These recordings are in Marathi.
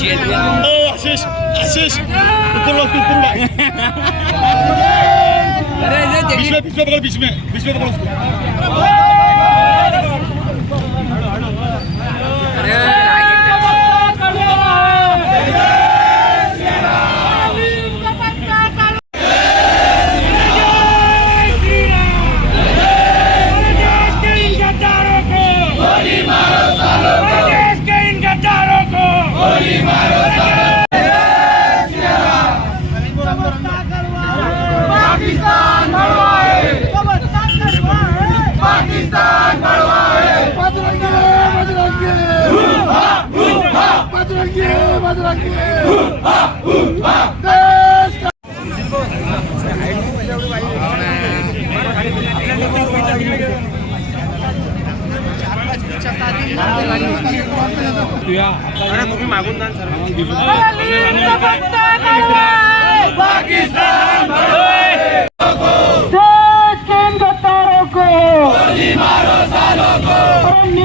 Oh, आशिष आशिष ऊपर लो ऊपर लो बीच में बीच में पकड़ बीच में बीच में पकड़ उसको पाकिस्तान मरवाए पाकिस्तान मरवाए पाकिस्तान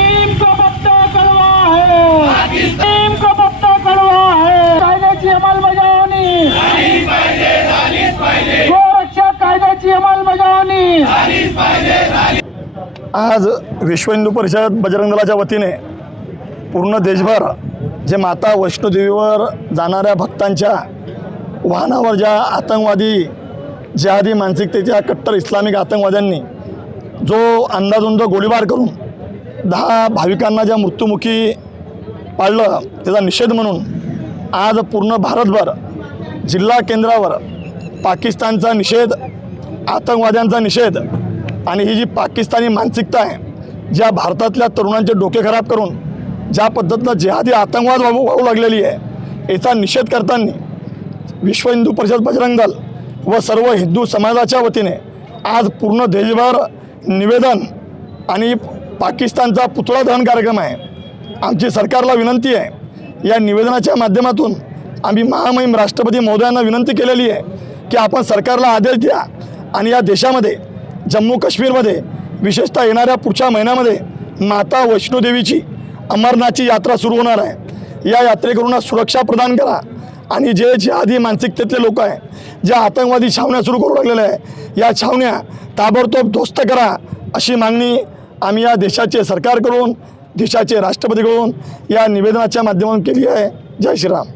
टीम को पत्ता कड़वा है। टीम को पत्ता कड़वा है। कायद्याची अंमलबजावणी। गोरक्षा कायद्याची अंमलबजावणी। आज विश्व हिंदू परिषद बजरंग दलाच्या वतीने पूर्ण देशभर जे माता वैष्णोदेवीवर जाणाऱ्या भक्तांच्या वाहनावर ज्या आतंकवादी जिहादी मानसिकतेच्या कट्टर इस्लामिक आतंकवाद्यांनी जो अंदाधुंद गोळीबार करून दहा भाविकांना ज्या मृत्युमुखी पाडलं त्याचा निषेध म्हणून आज पूर्ण भारतभर जिल्हा केंद्रावर पाकिस्तानचा निषेध आतंकवाद्यांचा निषेध आणि ही जी पाकिस्तानी मानसिकता आहे ज्या भारतातल्या तरुणांचे डोके खराब करून ज्या पद्धतीनं जिहादी आतंकवाद वाहू वाहू लागलेली आहे याचा निषेध करताना विश्व हिंदू परिषद बजरंग दल व सर्व हिंदू समाजाच्या वतीने आज पूर्ण देशभर निवेदन आणि पाकिस्तानचा पुतळा दहन कार्यक्रम आहे. आमची सरकारला विनंती आहे. या निवेदनाच्या माध्यमातून आम्ही महामहिम राष्ट्रपती महोदयांना विनंती केलेली आहे की आपण सरकारला आदेश द्या आणि या देशामध्ये जम्मू काश्मीरमध्ये विशेषतः येणाऱ्या पुढच्या महिन्यामध्ये माता वैष्णोदेवीची अमरनाथची यात्रा सुरू होणार आहे. या यात्रेकरूंना सुरक्षा प्रदान करा आणि जे जिहादी मानसिकतेतले लोक आहे ज्या आतंकवादी छावण्या सुरू करू लागलेल्या आहे या छावण्या ताबडतोब ध्वस्त करा अशी मागणी आम्ही या देशाचे सरकारकडून देशाचे राष्ट्रपतीकडून या निवेदनाच्या माध्यमातून केली आहे. जय श्रीराम.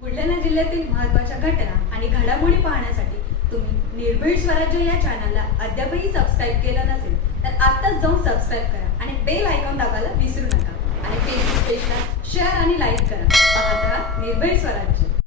बुलढाणा जिल्ह्यातील महत्त्वाच्या घटना आणि घडामोडी पाहण्यासाठी तुम्ही निर्भीड स्वराज्य या चॅनलला अद्यापही सबस्क्राईब केलं नसेल तर आत्ताच जाऊन सबस्क्राईब करा आणि बेल आयकॉन दाबायला विसरू नका. आणि फेसबुक पेजला शेअर आणि लाईक करा. पाहत राहा निर्भीड स्वराज्य.